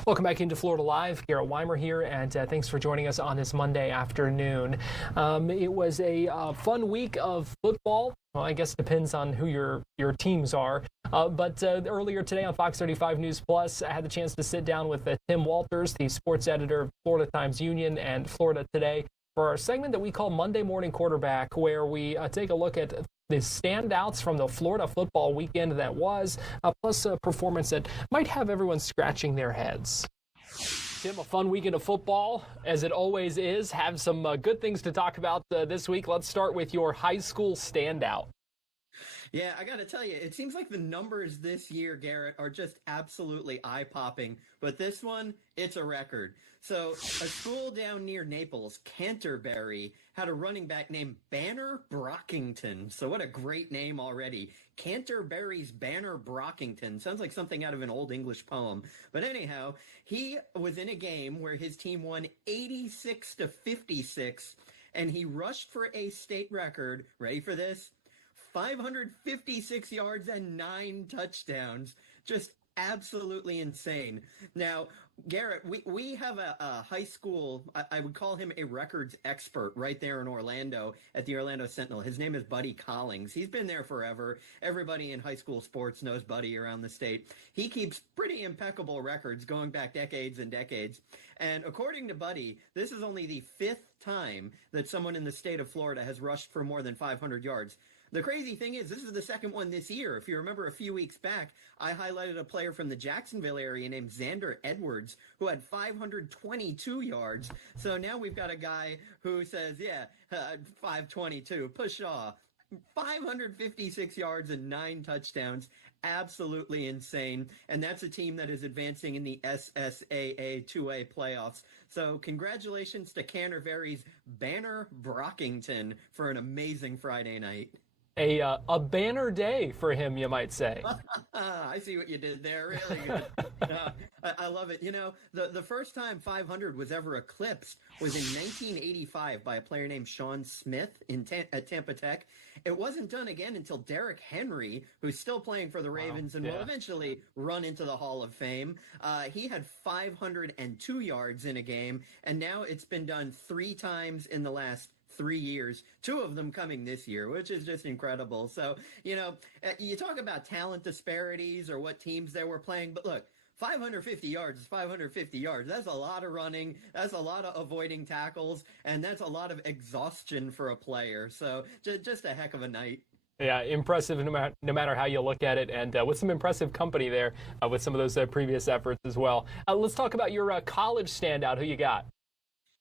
Welcome back into Florida Live. Garrett Wymer here, and thanks for joining us on this Monday afternoon. It was a fun week of football. Well, I guess it depends on who your teams are. But earlier today on Fox 35 News Plus, I had the chance to sit down with Tim Walters, the sports editor of Florida Times-Union and Florida Today, for our segment that we call Monday Morning Quarterback, where we take a look at the standouts from the Florida football weekend that was, plus a performance that might have everyone scratching their heads. Tim, a fun weekend of football, as it always is. Have some good things to talk about this week. Let's start with your high school standout. Yeah, I got to tell you, it seems like the numbers this year, Garrett, are just absolutely eye-popping. But this one, it's a record. So a school down near Naples, Canterbury, had a running back named Banner Brockington. So what a great name already. Canterbury's Banner Brockington. Sounds like something out of an old English poem. But anyhow, he was in a game where his team won 86-56, and he rushed for a state record. Ready for this? 556 yards and 9 touchdowns. Just absolutely insane. Now, Garrett, we have a high school, I would call him a records expert right there in Orlando at the Orlando Sentinel. His name is Buddy Collings. He's been there forever. Everybody in high school sports knows Buddy around the state. He keeps pretty impeccable records going back decades and decades. And according to Buddy, this is only the 5th time that someone in the state of Florida has rushed for more than 500 yards. The crazy thing is, this is the second one this year. If you remember a few weeks back, I highlighted a player from the Jacksonville area named Xander Edwards, who had 522 yards. So now we've got a guy who says, 522, Pshaw. 556 yards and 9 touchdowns. Absolutely insane. And that's a team that is advancing in the SSAA 2A playoffs. So congratulations to Canterbury's Banner Brockington for an amazing Friday night. A banner day for him, you might say. I see what you did there. Really good. I love it. You know, the first time 500 was ever eclipsed was in 1985 by a player named Sean Smith at Tampa Tech. It wasn't done again until Derrick Henry, who's still playing for the Ravens and will eventually run into the Hall of Fame. He had 502 yards in a game, and now it's been done 3 times in the last 3 years, 2 of them coming this year, which is just incredible. So, you know, you talk about talent disparities or what teams they were playing, but look, 550 yards is 550 yards. That's a lot of running. That's a lot of avoiding tackles, and that's a lot of exhaustion for a player. So just a heck of a night. Yeah, impressive no matter how you look at it, and with some impressive company there with some of those previous efforts as well. Let's talk about your college standout. Who you got?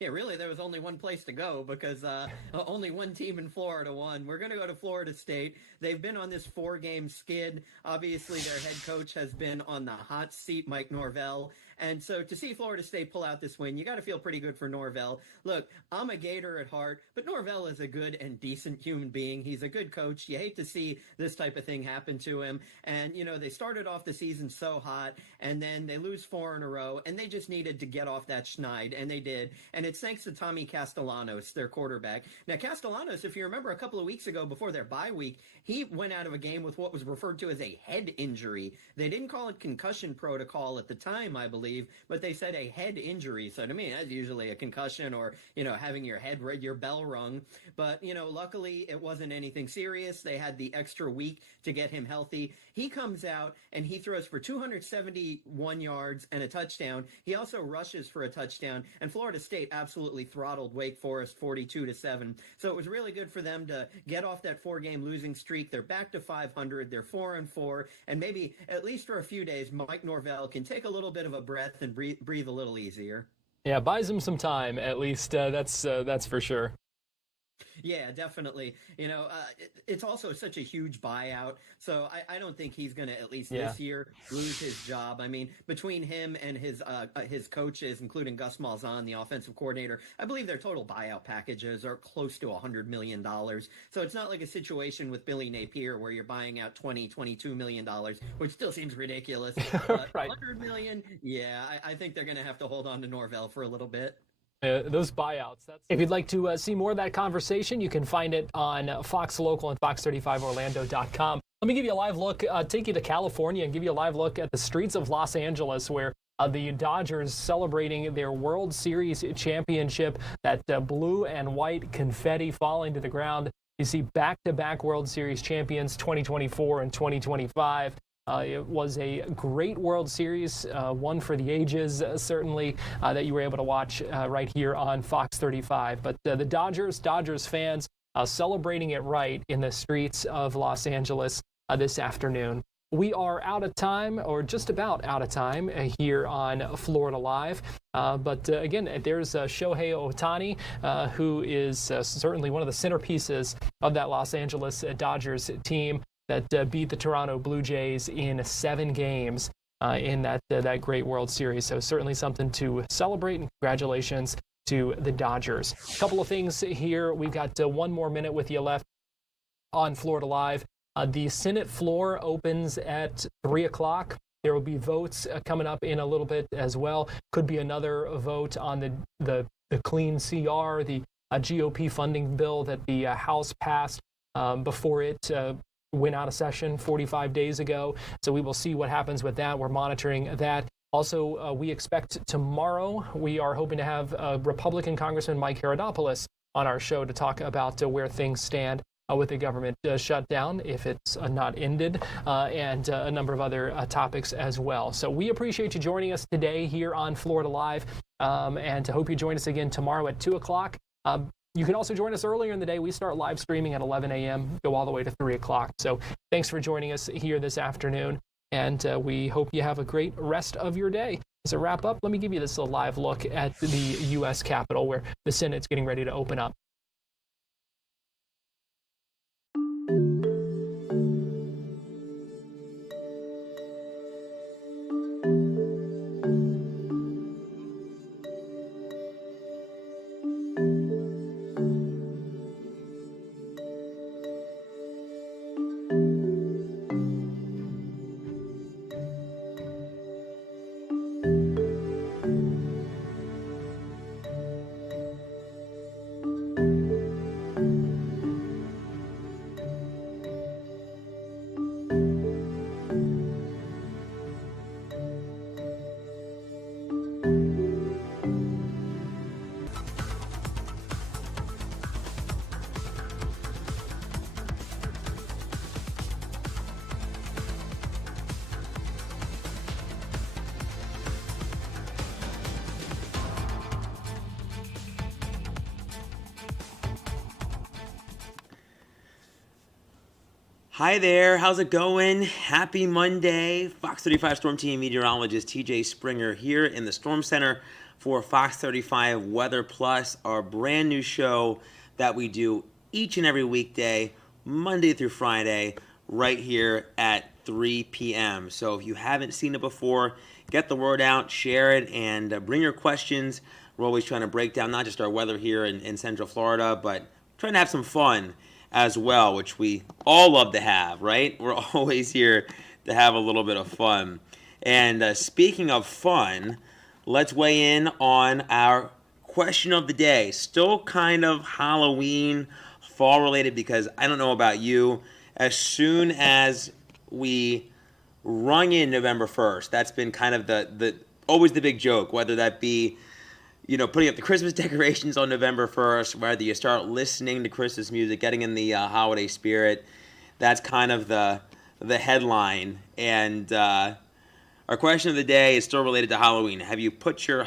Yeah, really, there was only one place to go because only one team in Florida won. We're going to go to Florida State. They've been on this 4-game skid. Obviously, their head coach has been on the hot seat, Mike Norvell. And so to see Florida State pull out this win, you got to feel pretty good for Norvell. Look, I'm a Gator at heart, but Norvell is a good and decent human being. He's a good coach. You hate to see this type of thing happen to him. And, you know, they started off the season so hot, and then they lose 4 in a row, and they just needed to get off that schneid, and they did. And it's thanks to Tommy Castellanos, their quarterback. Now, Castellanos, if you remember a couple of weeks ago before their bye week, he went out of a game with what was referred to as a head injury. They didn't call it concussion protocol at the time, I believe, but they said a head injury. So to me, that's usually a concussion or, you know, having your your bell rung. But, you know, luckily it wasn't anything serious. They had the extra week to get him healthy. He comes out and he throws for 271 yards and a touchdown. He also rushes for a touchdown, and Florida State absolutely throttled Wake Forest 42-7. So it was really good for them to get off that 4-game losing streak. They're back to 500. They're 4-4, and maybe at least for a few days, Mike Norvell can take a little bit of a breath and breathe a little easier. Yeah, buys him some time, at least. That's for sure. Yeah, definitely. You know, it's also such a huge buyout. So I don't think he's going to, at least this year, lose his job. I mean, between him and his coaches, including Gus Malzahn, the offensive coordinator, I believe their total buyout packages are close to $100 million. So it's not like a situation with Billy Napier where you're buying out $22 million, which still seems ridiculous. But right. $100 million, yeah, I think they're going to have to hold on to Norvell for a little bit. Those buyouts. If you'd like to see more of that conversation, you can find it on Fox Local and fox35orlando.com. Let me give you a live look, take you to California and give you a live look at the streets of Los Angeles, where the Dodgers celebrating their World Series championship. That blue and white confetti falling to the ground. You see back-to-back World Series champions, 2024 and 2025. It was a great World Series, one for the ages, certainly, that you were able to watch right here on Fox 35. But the Dodgers fans celebrating it right in the streets of Los Angeles this afternoon. We are out of time, or just about out of time, here on Florida Live. But again, there's Shohei Ohtani, who is certainly one of the centerpieces of that Los Angeles Dodgers team that beat the Toronto Blue Jays in 7 games in that great World Series. So certainly something to celebrate, and congratulations to the Dodgers. A couple of things here. We've got 1 more minute with you left on Florida Live. The Senate floor opens at 3 o'clock. There will be votes coming up in a little bit as well. Could be another vote on the Clean CR, the GOP funding bill that the House passed before it went out of session 45 days ago. So we will see what happens with that. We're monitoring that. Also, we expect tomorrow, we are hoping to have Republican Congressman Mike Herodopoulos on our show to talk about where things stand with the government shutdown, if it's not ended, and a number of other topics as well. So we appreciate you joining us today here on Florida Live, and hope you join us again tomorrow at 2 o'clock. You can also join us earlier in the day. We start live streaming at 11 a.m., go all the way to 3 o'clock. So thanks for joining us here this afternoon, and we hope you have a great rest of your day. As a wrap up, let me give you this live look at the U.S. Capitol, where the Senate's getting ready to open up. Hi there, how's it going? Happy Monday. Fox 35 Storm Team meteorologist TJ Springer here in the Storm Center for Fox 35 Weather Plus, our brand new show that we do each and every weekday, Monday through Friday, right here at 3 p.m. So if you haven't seen it before, get the word out, share it, and bring your questions. We're always trying to break down not just our weather here in Central Florida, but trying to have some fun as well, which we all love to have, right? We're always here to have a little bit of fun. And speaking of fun, let's weigh in on our question of the day. Still kind of Halloween, fall related, because I don't know about you, as soon as we rung in November 1st, that's been kind of the always the big joke, whether that be putting up the Christmas decorations on November 1st, whether you start listening to Christmas music, getting in the holiday spirit. That's kind of the headline. And our question of the day is still related to Halloween. Have you put your